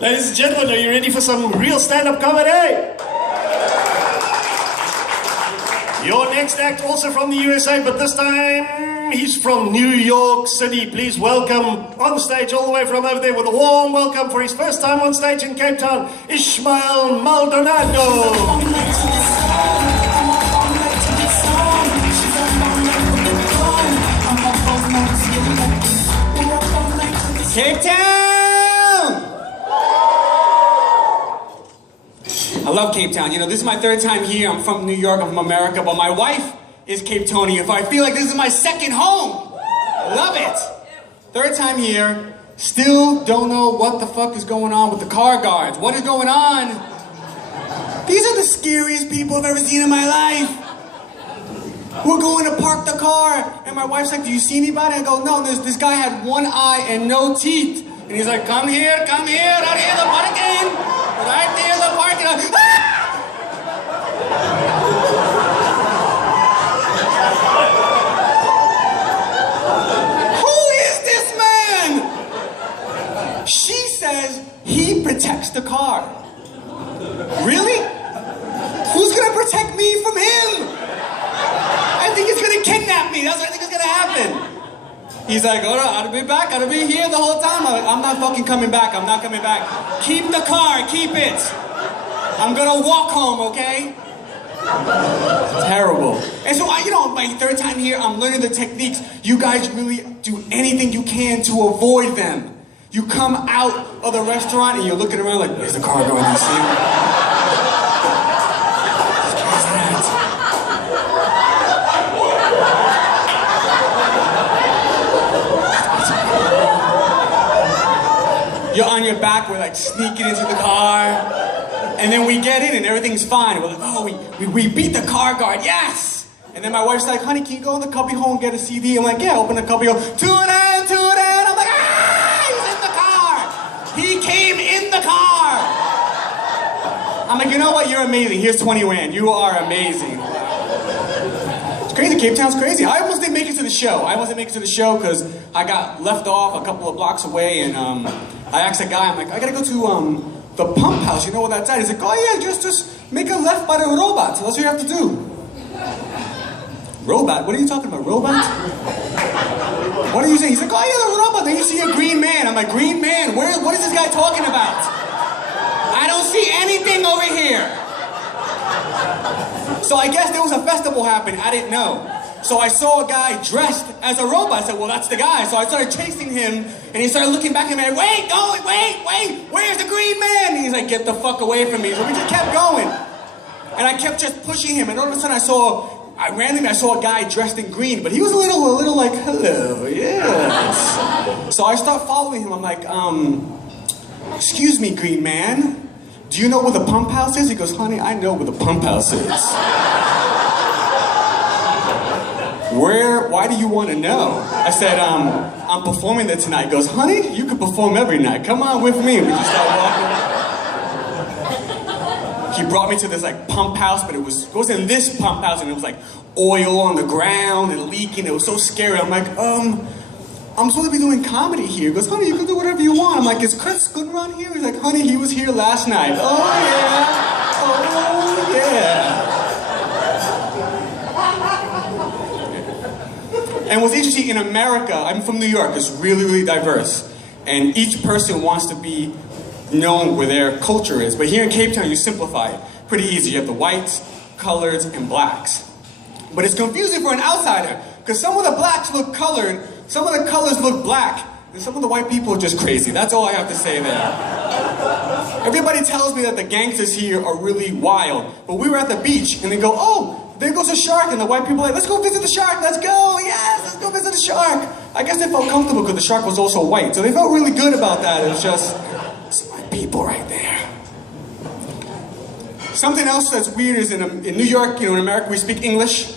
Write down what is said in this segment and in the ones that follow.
Ladies and gentlemen, are you ready for some real stand-up comedy? Your next act also from the USA, but this time he's from New York City. Please welcome on stage all the way from over there with a warm welcome for his first time on stage in Capetown, Ismael Maldonado. Capetown! I love Capetown. You know, this is my third time here. I'm from New York, I'm from America, but my wife is Capetonian. I feel like this is my second home. Love it. Third time here. Still don't know what the fuck is going on with the car guards. What is going on? These are the scariest people I've ever seen in my life. We're going to park the car, and my wife's like, do you see anybody? I go, no, this guy had one eye and no teeth. And he's like, come here, right here, the parking. Right there, the parking lot. Ah! Who is this man? She says he protects the car. Really? Who's gonna protect me from him? I think he's gonna kidnap me. That's what I think is gonna happen. He's like, oh no, I'll be back. I'll be here the whole time. I'm not fucking coming back. I'm not coming back. Keep the car. Keep it. I'm gonna walk home, okay? Terrible. And so, my third time here, I'm learning the techniques. You guys really do anything you can to avoid them. You come out of the restaurant and you're looking around like, where's the car going? Do you see him? You're on your back, we're like sneaking into the car, and then we get in and everything's fine. We're like, oh, we beat the car guard, yes! And then my wife's like, honey, can you go in the cubby hole and get a CD? I'm like, yeah, open the cubby hole, tune in! I'm like, ah, he's in the car! He came in the car! I'm like, you know what, you're amazing, here's 20 Rand, you are amazing. It's crazy, Capetown's crazy. I almost didn't make it to the show. Because I got left off a couple of blocks away, and I asked a guy, I'm like, I gotta go to the pump house, you know where that's at? He's like, oh yeah, just make a left by the robot, that's what you have to do. Robot? What are you talking about, robot? What are you saying? He's like, oh yeah, the robot, then you see a green man. I'm like, green man? What is this guy talking about? I don't see anything over here. So I guess there was a festival happening, I didn't know. So I saw a guy dressed as a robot. I said, well, that's the guy. So I started chasing him, and he started looking back at me, wait, where's the green man? And he's like, get the fuck away from me. So we just kept going. And I kept just pushing him, and all of a sudden I saw a guy dressed in green, but he was a little like, hello, yes. So I start following him. I'm like, excuse me, green man. Do you know where the pump house is? He goes, honey, I know where the pump house is. Why do you want to know? I said, I'm performing there tonight. He goes, honey, you can perform every night. Come on with me. We just started walking. He brought me to this like pump house, but it wasn't this pump house, and it was like oil on the ground and leaking. It was so scary. I'm like, I'm supposed to be doing comedy here. He goes, honey, you can do whatever you want. I'm like, is Chris Goodrun here? He's like, honey, he was here last night. Oh yeah. And what's interesting, in America, I'm from New York, it's really, really diverse. And each person wants to be known where their culture is. But here in Capetown, you simplify it. Pretty easy. You have the whites, coloreds, and blacks. But it's confusing for an outsider, because some of the blacks look colored, some of the colors look black, and some of the white people are just crazy. That's all I have to say there. Everybody tells me that the gangsters here are really wild. But we were at the beach, and they go, oh, there goes a shark, and the white people are like, let's go visit the shark, let's go, yes, let's go visit the shark. I guess they felt comfortable because the shark was also white, so they felt really good about that. It was just, it's my people right there. Something else that's weird is in New York, in America, we speak English.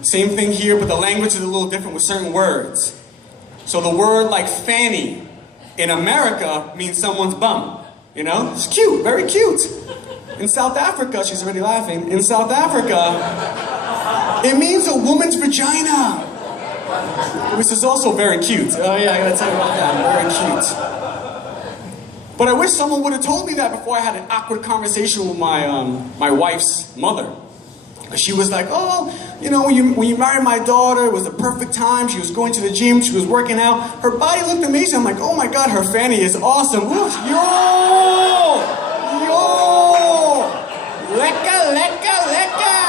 Same thing here, but the language is a little different with certain words. So the word like fanny in America means someone's bum, It's cute, very cute. In South Africa, she's already laughing, in South Africa, it means a woman's vagina, which is also very cute. Oh yeah, I gotta tell you about that, very cute. But I wish someone would have told me that before I had an awkward conversation with my wife's mother. She was like, oh, you know, when you married my daughter, it was the perfect time. She was going to the gym, she was working out. Her body looked amazing. I'm like, oh my God, her fanny is awesome. Ooh, yo, lekker, lekker, lekker.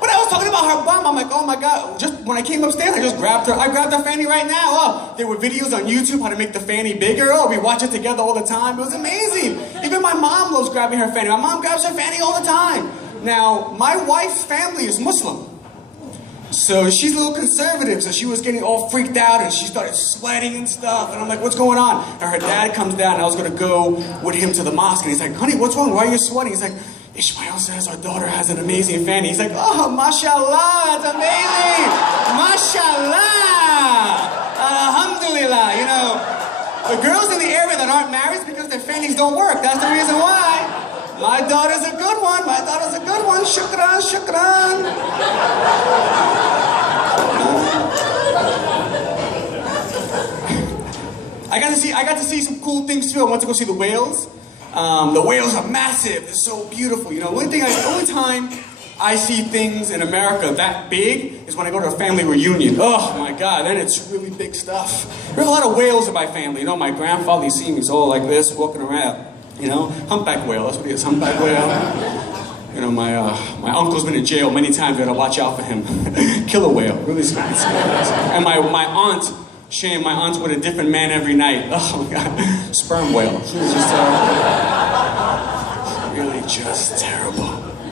But I was talking about her bum. I'm like, oh my God. Just when I came upstairs, I grabbed her fanny right now. Oh, there were videos on YouTube how to make the fanny bigger. Oh, we watch it together all the time. It was amazing. Even my mom loves grabbing her fanny. My mom grabs her fanny all the time. Now, my wife's family is Muslim. So she's a little conservative, so she was getting all freaked out and she started sweating and stuff. And I'm like, what's going on? And her dad comes down and I was gonna go with him to the mosque and he's like, honey, what's wrong? Why are you sweating? He's like, Ismael says our daughter has an amazing fanny. He's like, oh, mashallah, it's amazing. Mashallah. Alhamdulillah, you know. The girls in the area that aren't married because their fannies don't work. That's the reason why. My daughter's a good one. My daughter's a good one. Shukran, shukran. I got to see some cool things too. I went to go see the whales. The whales are massive. They're so beautiful. You know, the only time I see things in America that big is when I go to a family reunion. Oh my God, then it's really big stuff. There's a lot of whales in my family. You know, my grandfather, you see me, he's all like this, walking around. You know, humpback whale, that's what he is, humpback whale. You know, my uncle's been in jail many times, you gotta watch out for him. Killer whale, really scary. And my aunt, Shane, my aunt's with a different man every night. Oh my God, sperm whale. She was just really just terrible.